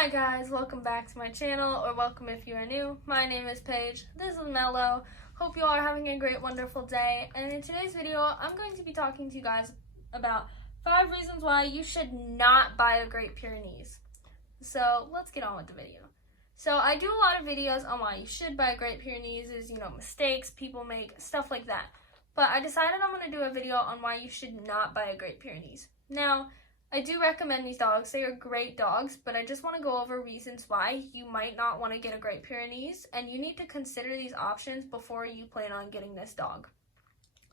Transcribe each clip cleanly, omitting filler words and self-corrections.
Hi guys, welcome back to my channel, or welcome if you are new. My name is Paige, this is Mello. Hope you all are having a great, wonderful day. And in today's video, I'm going to be talking to you guys about 5 reasons why you should not buy a Great Pyrenees. So let's get on with the video. So I do a lot of videos on why you should buy Great Pyrenees, mistakes people make, stuff like that. But I decided I'm going to do a video on why you should not buy a Great Pyrenees. Now, I do recommend these dogs. They are great dogs, but I just want to go over reasons why you might not want to get a Great Pyrenees, and you need to consider these options before you plan on getting this dog.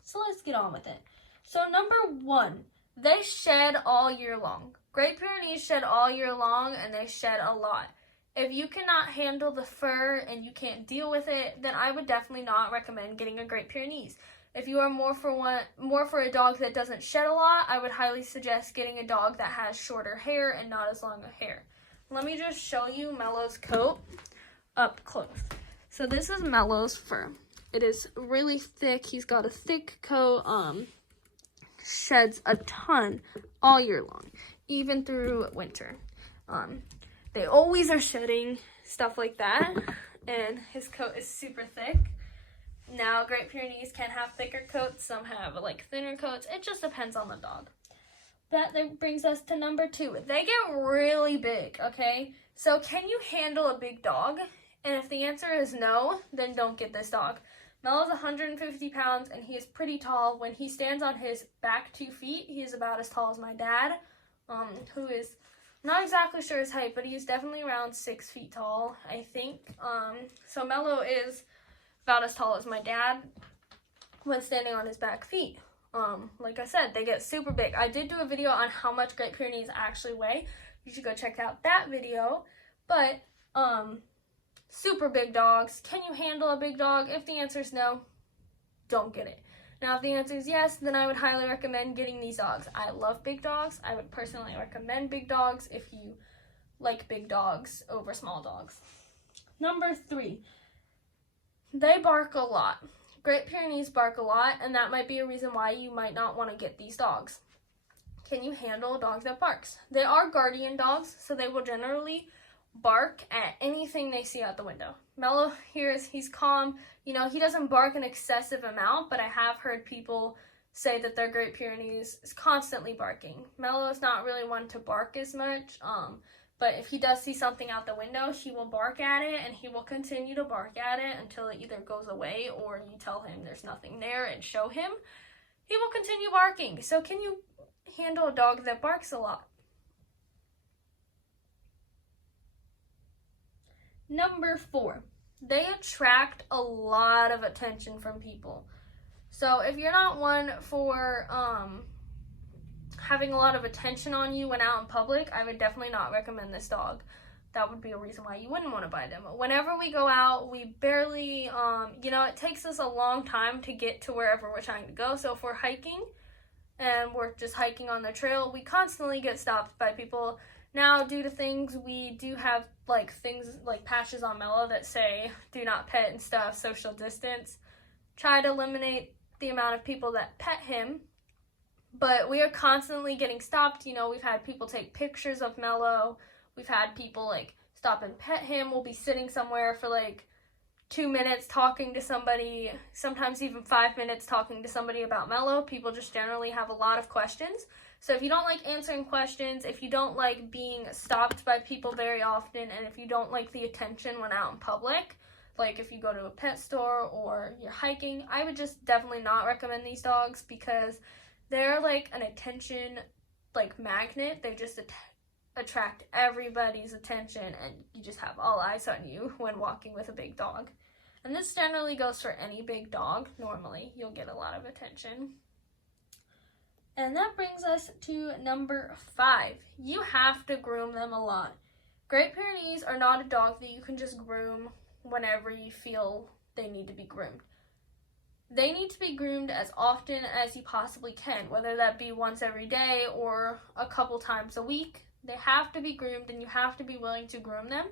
So let's get on with it. So number 1, they shed all year long. Great Pyrenees shed all year long, and they shed a lot. If you cannot handle the fur and you can't deal with it, then I would definitely not recommend getting a Great Pyrenees. If you are more for a dog that doesn't shed a lot, I would highly suggest getting a dog that has shorter hair and not as long a hair. Let me just show you Mello's coat up close. So this is Mello's fur. It is really thick. He's got a thick coat, sheds a ton all year long, even through winter. They always are shedding, stuff like that, and his coat is super thick. Now, Great Pyrenees can have thicker coats, some have thinner coats. It just depends on the dog. That brings us to number 2. They get really big, okay? So can you handle a big dog? And if the answer is no, then don't get this dog. Mello's 150 pounds and he is pretty tall. When he stands on his back 2 feet, he is about as tall as my dad, who is not exactly sure his height, but he's definitely around 6 feet tall, I think. So Mello is about as tall as my dad when standing on his back feet. Like I said, they get super big. I did do a video on how much Great Pyrenees actually weigh. You should go check out that video. But super big dogs. Can you handle a big dog? If the answer is no, don't get it. Now, if the answer is yes, then I would highly recommend getting these dogs. I love big dogs. I would personally recommend big dogs if you like big dogs over small dogs. Number 3. They bark a lot. Great Pyrenees bark a lot, and that might be a reason why you might not want to get these dogs. Can you handle a dog that barks? They are guardian dogs, so they will generally bark at anything they see out the window. Mello here he's calm. He doesn't bark an excessive amount, but I have heard people say that their Great Pyrenees is constantly barking. Mello is not really one to bark as much, but if he does see something out the window, he will bark at it, and he will continue to bark at it until it either goes away or you tell him there's nothing there and show him. He will continue barking. So can you handle a dog that barks a lot? Number 4, they attract a lot of attention from people. So if you're not one for having a lot of attention on you when out in public, I would definitely not recommend this dog. That would be a reason why you wouldn't want to buy them. Whenever we go out, we barely, it takes us a long time to get to wherever we're trying to go. So if we're hiking and we're just hiking on the trail, we constantly get stopped by people. Now, due to things, we do have things like patches on Mello that say do not pet and stuff, social distance. Try to eliminate the amount of people that pet him. But we are constantly getting stopped. We've had people take pictures of Mello. We've had people stop and pet him. We'll be sitting somewhere for 2 minutes talking to somebody, sometimes even 5 minutes talking to somebody about Mello. People just generally have a lot of questions. So if you don't like answering questions, if you don't like being stopped by people very often, and if you don't like the attention when out in public, like if you go to a pet store or you're hiking, I would just definitely not recommend these dogs because they're an attention magnet. They just attract everybody's attention, and you just have all eyes on you when walking with a big dog. And this generally goes for any big dog. Normally, you'll get a lot of attention. And that brings us to number 5. You have to groom them a lot. Great Pyrenees are not a dog that you can just groom whenever you feel they need to be groomed. They need to be groomed as often as you possibly can, whether that be once every day or a couple times a week. They have to be groomed, and you have to be willing to groom them.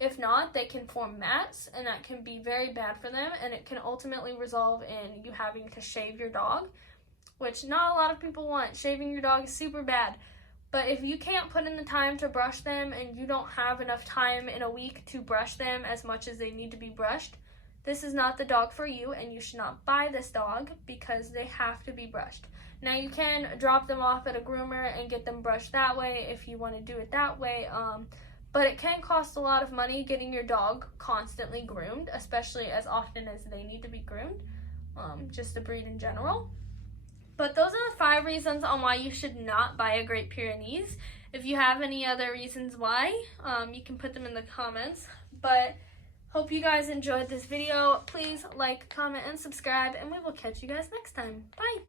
If not, they can form mats, and that can be very bad for them, and it can ultimately resolve in you having to shave your dog, which not a lot of people want. Shaving your dog is super bad. But if you can't put in the time to brush them and you don't have enough time in a week to brush them as much as they need to be brushed, this is not the dog for you, and you should not buy this dog because they have to be brushed. Now, you can drop them off at a groomer and get them brushed that way if you want to do it that way, but it can cost a lot of money getting your dog constantly groomed, especially as often as they need to be groomed, just the breed in general. But those are the 5 reasons on why you should not buy a Great Pyrenees. If you have any other reasons why, you can put them in the comments. But hope you guys enjoyed this video. Please like, comment, and subscribe, and we will catch you guys next time. Bye!